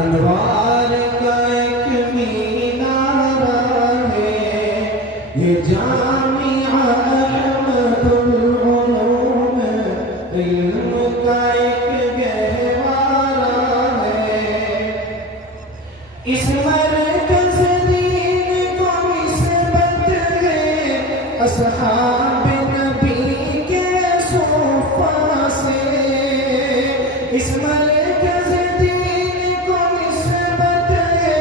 انوار کا ایک مینارہ ہے یہ جامعہ احمد العلوم، علم کا ایک گہوارہ ہے۔ اس مرکز دین کو نسبت ہے اصحاب نبی کے صفحہ سے، اس مرکز دین کو نسبت ہے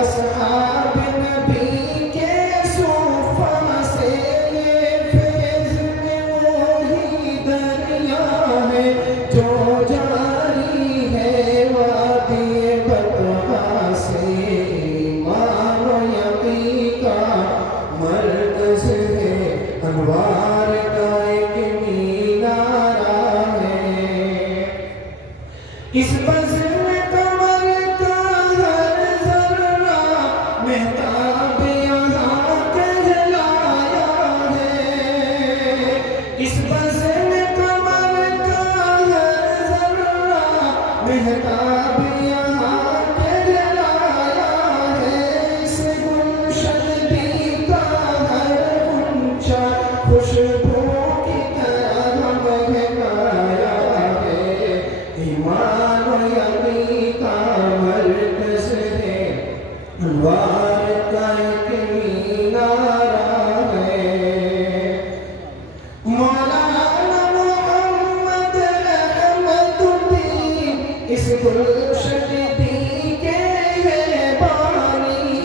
اصحاب نبی کے صفحہ سے۔ یہ فیض میں وہی دریا ہے جو جاری ہے وادی بطحا سے، ایمان و یقین کا مرکز ہے انوار کا ایک مینارہ ہے۔ اس بزم قمر کا ہر ذرہ مہتاب یہاں کہلایا ہے، اس بزم قمر کا ہر ذرہ مہتاب یہاں کہلایا ہے۔ اس گلشن بھی کا ہر غنچہ خوشبو کی طرح مہکایا ہے، ایمان و یقین کا مرکز ہے انوار کا ایک مینارہ ہے۔ مولانا محمد احمد الدین اس گلشن دی کے ہے بانی،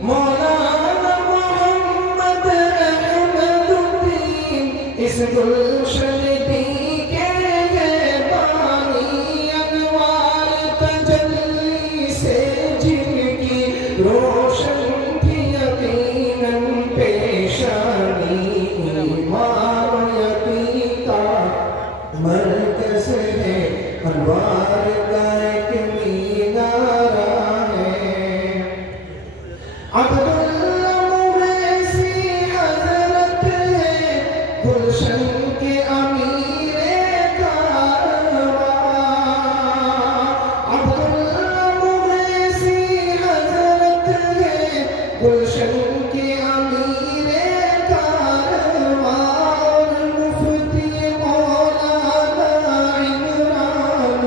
مولانا محمد احمد الدین اس گلشن دی کے ہے بانی، انوار تجلی سے جن کی روشن تھی یقیناً پیشانی، ایمان و یقین کا مرکز ہے انوار کا ایک مینارہ ہے۔ عبداللہ مویسی حضرت ہے گلشن کے امیر کارواں، عبداللہ مویسی حضرت ہے گلشن کے امیر کارواں، اور مفتی مولانا عمران،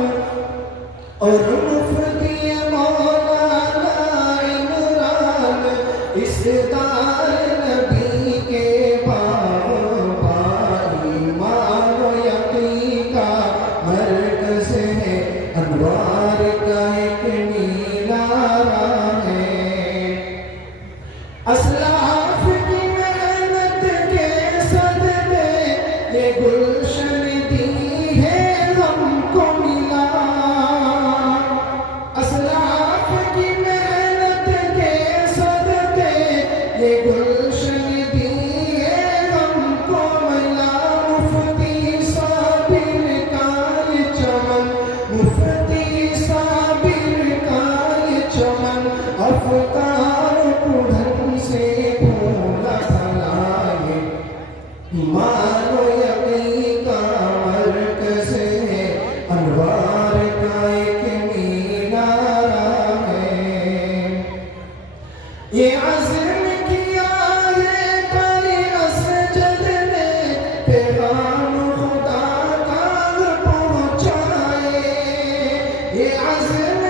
اور مفتی مولانا عمران اس دار نبی کے بابا، ایمان و یقین کا مرکز ہے انوار کا ایک مینارہ ہے۔ اسلاف کی محنت کے صدقے یہ گلشن دی ہے ہم کو ملا، اسلاف کی محنت کے صدقے یہ گلشن دی ہے ہم کو ملا۔ مفتی صابر کا یہ چمن، مفتی صابر کا یہ چمن افکار کڑھن سے پھولا پھلا، یہ ایمان و یقین کا مرکز ہے انوار کا ایک مینارہ ہے۔ یہ عزم کیا ہے پر اسجد نے پیغام خدا کا پہنچائے، یہ عزم